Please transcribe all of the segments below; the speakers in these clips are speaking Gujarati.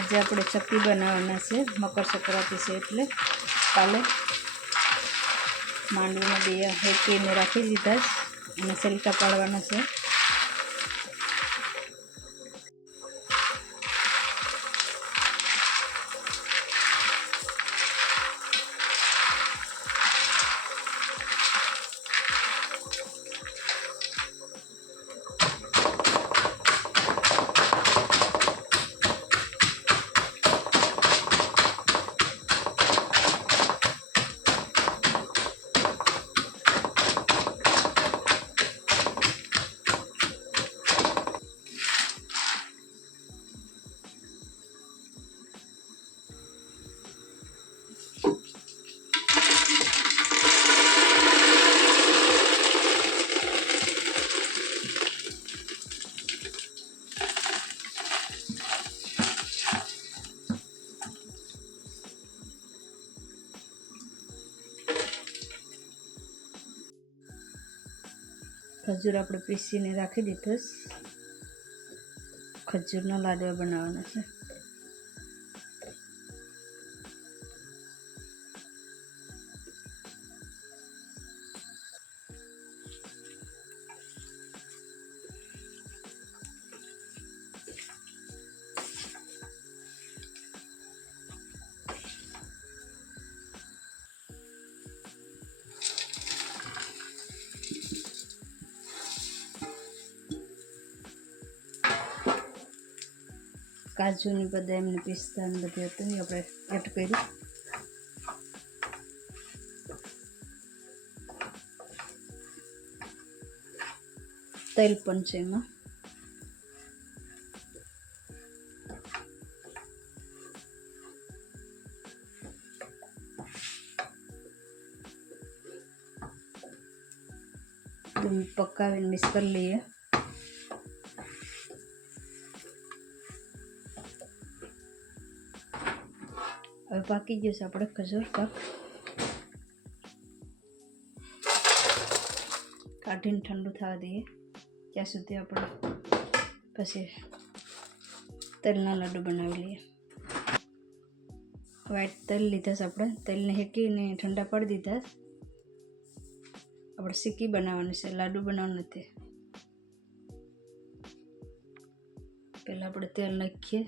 આજે આપણે ચક્કી બનાવવાના છે, મકર સંક્રાંતિ છે એટલે કાલે માંડવીના બે હેકીને રાખી દીધા અને સલિકા પાડવાના છે. ખજૂર આપણે પીસીને રાખી દીધું. ખજૂરના લાડવા બનાવવાના છે કાજુની બદામ ને પિસ્તા ને બધું હતું એ આપણે એડ કર્યું તેલ પણ છે એમાં એકદમ પકાવીને મિક્સ કરી લઈએ હવે પાકી ગયો છે આપણે ખજૂર પાક કાઢીને ઠંડુ થવા દઈએ ત્યાં સુધી આપણે પછી તલના લાડુ બનાવી લઈએ વ્હાઈટ તલ લીધા છે આપણે તલને હેકીને ઠંડા પાડી દીધા છે. આપણે સિક્કી બનાવવાની છે લાડુ બનાવવાનું નથી પહેલાં આપણે તેલ નાખીએ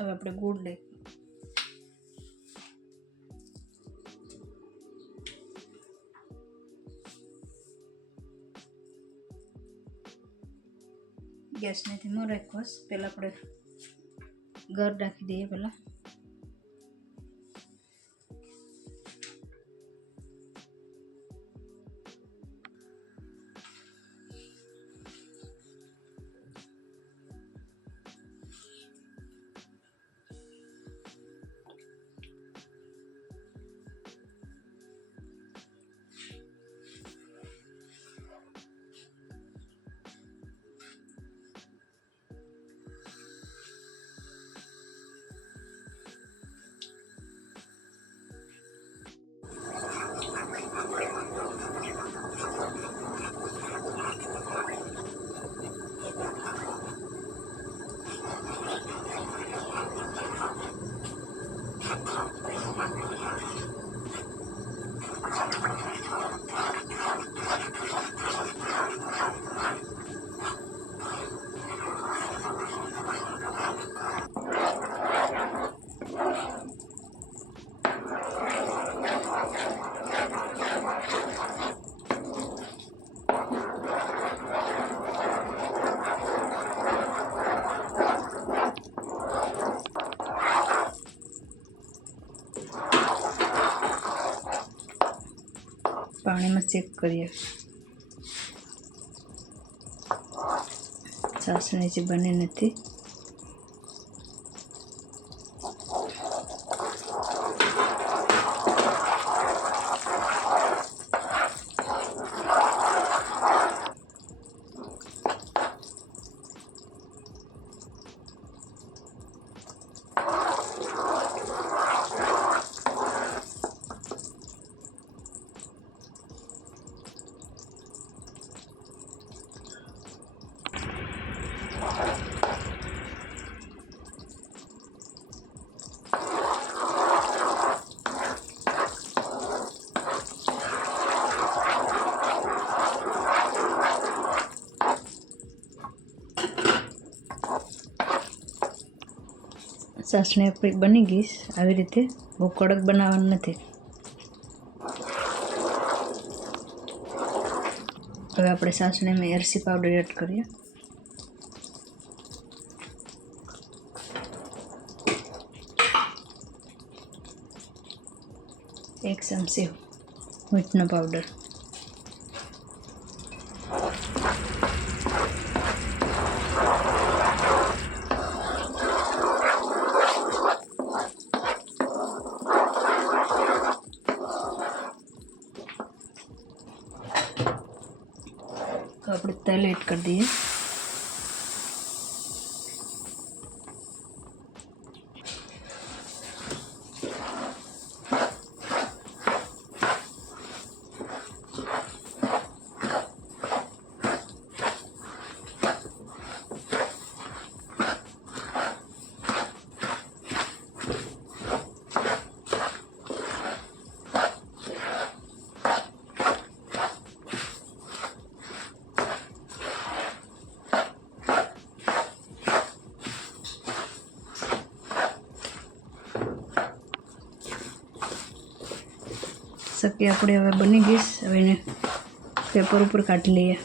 હવે આપણે ગોળ લઈ ગેસને ધીમો રાખવો છે. પહેલાં આપણે ઘર રાખી દઈએ પહેલાં પાણીમાં ચેક કરીએ. સાસણી જે બને નથી. ચાસણી આપણી બની ગઈ આવી રીતે બહુ કડક બનાવવાનું નથી. હવે આપણે ચાસણીમાં એરસી પાવડર એડ કરીએ. એક ચમચી મીઠનો પાવડર. તો આપણે તેલ એડ કરી દઈએ સકી આપણે હવે બની ગઈ હવે એને પેપર ઉપર કાઢી લઈએ.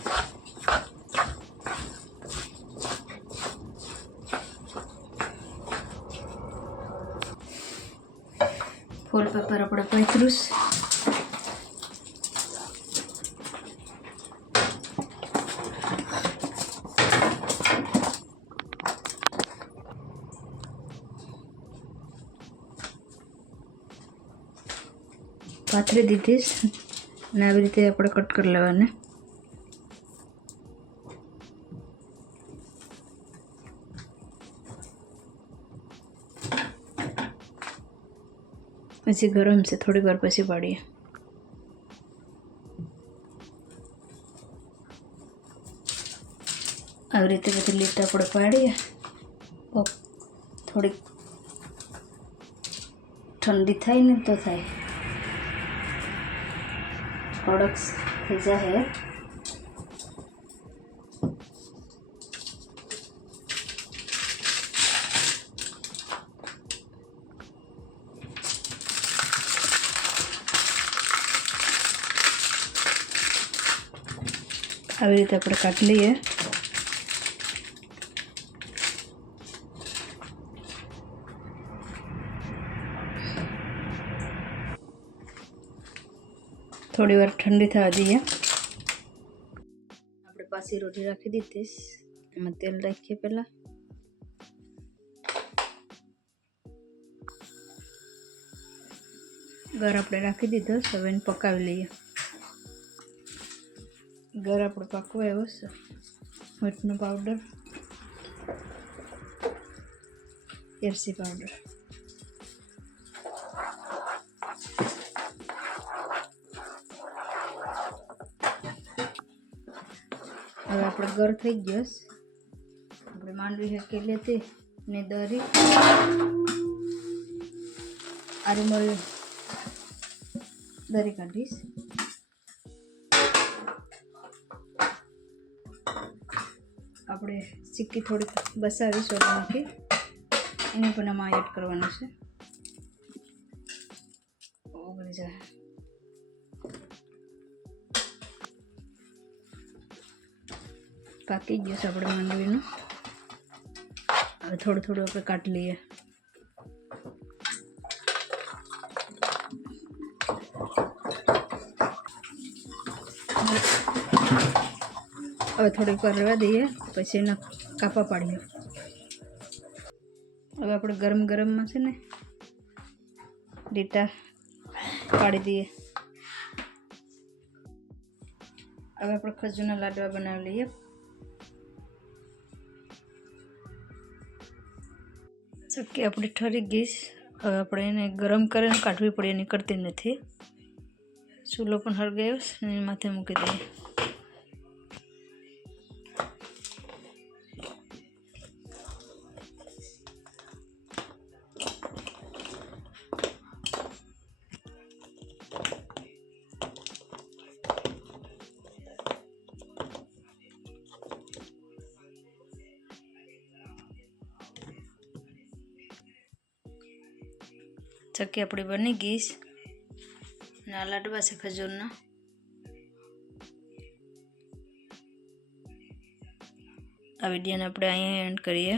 ફૂલ પેપર આપણે પાથર્યું પાથરી દીધી છે અને આવી રીતે આપણે કટ કરી લેવાને પછી ગરમ છે થોડીક વાર પછી પાડીએ આવી રીતે બધી લીટ આપણે પાડીએ તો થોડીક ઠંડી થાય ને તો થાય કડક થઈ જાય આવી રીતે આપણે કાઢી લઈએ થોડી વાર ઠંડી થવા દઈએ. આપણે પાછી રોટી રાખી દીધી. એમાં તેલ રાખીએ પહેલાં. ઘર આપણે રાખી દીધો. હવે પકાવી લઈએ. ઘર આપણો પાકવો આવ્યો છે. મીઠનો પાવડર એરસી પાવડર હવે આપણે ઘર થઈ ગયો આપણે માંડવી હેકેલી લેતી ને દરી આરીમલ દરી કાઢીશ. આપણે સિક્કી થોડીક બસાવી સોડામાંથી એને પણ આમાં એડ કરવાનું છે. ઓગળી જાય. પાકી ગયું છે આપણે માંડવીનું. હવે થોડું થોડું આપણે કાઢી લઈએ. હવે થોડીક વાર રહેવા દઈએ, પછી એના કાપા પાડીએ. હવે આપણે ગરમ ગરમમાં છે ને ડેટા પાડી દઈએ. હવે આપણે ખજૂરના લાડવા બનાવી લઈએ. ચક્કી આપણી ઠરી ગઈ હવે આપણે એને ગરમ કરીને કાઢવી પડે એની કરતી નથી. ચૂલો પણ હળગાયો છે અને માથે મૂકી દઈએ. ચક્કી આપણી બની ગઈ. અને આ લાડવા છે ખજૂરના આ વિડીયોને આપણે અહીંયા એન્ડ કરીએ